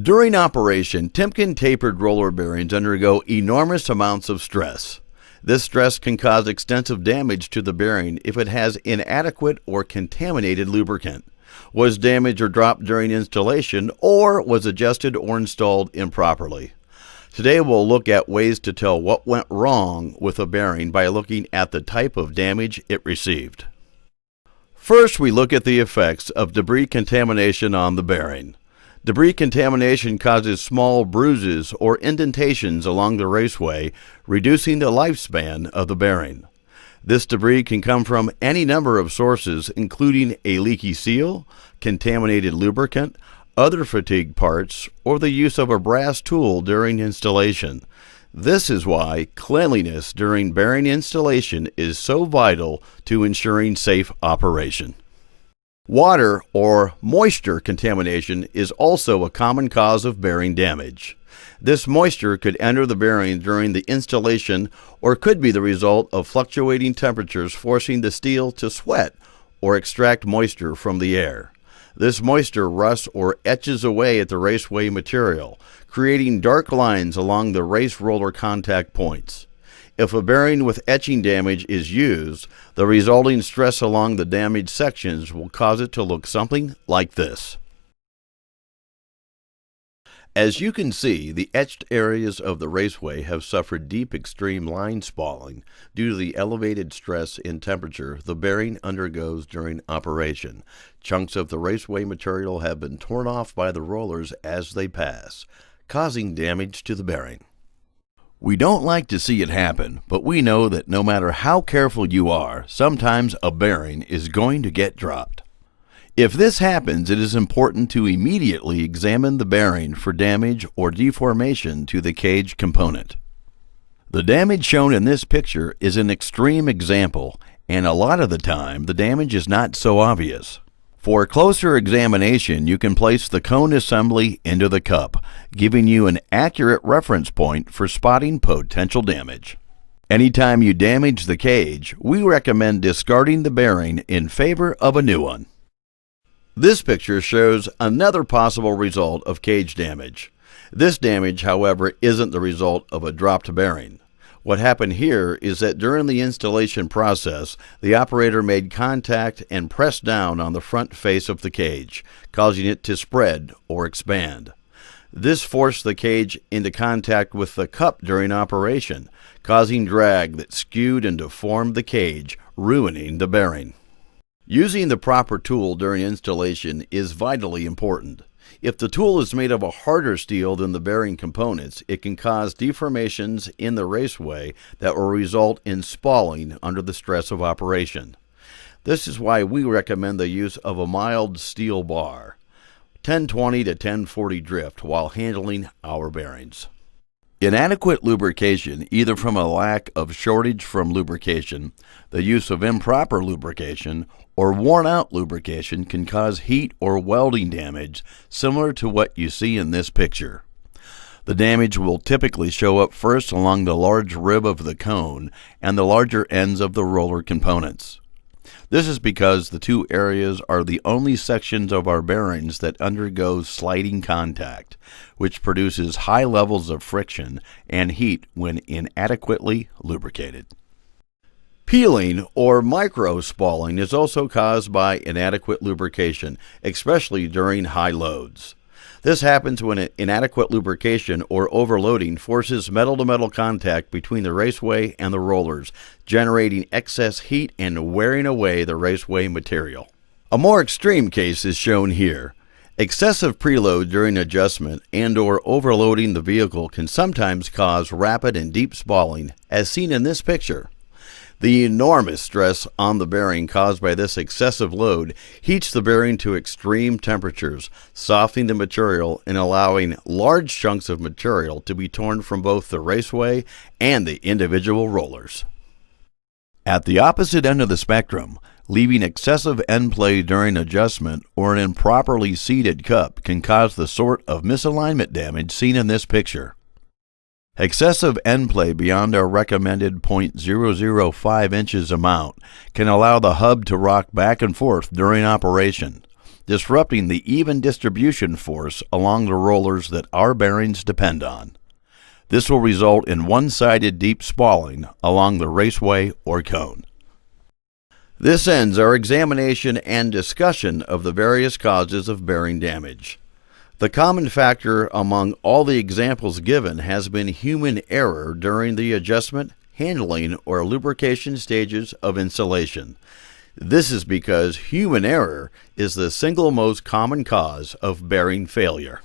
During operation, Timken tapered roller bearings undergo enormous amounts of stress. This stress can cause extensive damage to the bearing if it has inadequate or contaminated lubricant, was damaged or dropped during installation, or was adjusted or installed improperly. Today we'll look at ways to tell what went wrong with a bearing by looking at the type of damage it received. First, we look at the effects of debris contamination on the bearing. Debris contamination causes small bruises or indentations along the raceway, reducing the lifespan of the bearing. This debris can come from any number of sources, including a leaky seal, contaminated lubricant, other fatigue parts, or the use of a brass tool during installation. This is why cleanliness during bearing installation is so vital to ensuring safe operation. Water or moisture contamination is also a common cause of bearing damage. This moisture could enter the bearing during the installation or could be the result of fluctuating temperatures forcing the steel to sweat or extract moisture from the air. This moisture rusts or etches away at the raceway material, creating dark lines along the race roller contact points. If a bearing with etching damage is used, the resulting stress along the damaged sections will cause it to look something like this. As you can see, the etched areas of the raceway have suffered deep extreme line spalling due to the elevated stress in temperature the bearing undergoes during operation. Chunks of the raceway material have been torn off by the rollers as they pass, causing damage to the bearing. We don't like to see it happen, but we know that no matter how careful you are, sometimes a bearing is going to get dropped. If this happens, it is important to immediately examine the bearing for damage or deformation to the cage component. The damage shown in this picture is an extreme example, and a lot of the time the damage is not so obvious. For closer examination, you can place the cone assembly into the cup, giving you an accurate reference point for spotting potential damage. Anytime you damage the cage, we recommend discarding the bearing in favor of a new one. This picture shows another possible result of cage damage. This damage, however, isn't the result of a dropped bearing. What happened here is that during the installation process, the operator made contact and pressed down on the front face of the cage, causing it to spread or expand. This forced the cage into contact with the cup during operation, causing drag that skewed and deformed the cage, ruining the bearing. Using the proper tool during installation is vitally important. If the tool is made of a harder steel than the bearing components, it can cause deformations in the raceway that will result in spalling under the stress of operation. This is why we recommend the use of a mild steel bar, 1020 to 1040 drift, while handling our bearings. Inadequate lubrication, either from a lack of shortage from lubrication, the use of improper lubrication, or worn-out lubrication can cause heat or welding damage similar to what you see in this picture. The damage will typically show up first along the large rib of the cone and the larger ends of the roller components. This is because the two areas are the only sections of our bearings that undergo sliding contact, which produces high levels of friction and heat when inadequately lubricated. Peeling or micro-spalling is also caused by inadequate lubrication, especially during high loads. This happens when inadequate lubrication or overloading forces metal-to-metal contact between the raceway and the rollers, generating excess heat and wearing away the raceway material. A more extreme case is shown here. Excessive preload during adjustment and/or overloading the vehicle can sometimes cause rapid and deep spalling, as seen in this picture. The enormous stress on the bearing caused by this excessive load heats the bearing to extreme temperatures, softening the material and allowing large chunks of material to be torn from both the raceway and the individual rollers. At the opposite end of the spectrum, leaving excessive end play during adjustment or an improperly seated cup can cause the sort of misalignment damage seen in this picture. Excessive end play beyond our recommended 0.005 inches amount can allow the hub to rock back and forth during operation. disrupting the even distribution force along the rollers that our bearings depend on. This will result in one-sided deep spalling along the raceway or cone. This ends our examination and discussion of the various causes of bearing damage. The common factor among all the examples given has been human error during the adjustment, handling, or lubrication stages of installation. This is because human error is the single most common cause of bearing failure.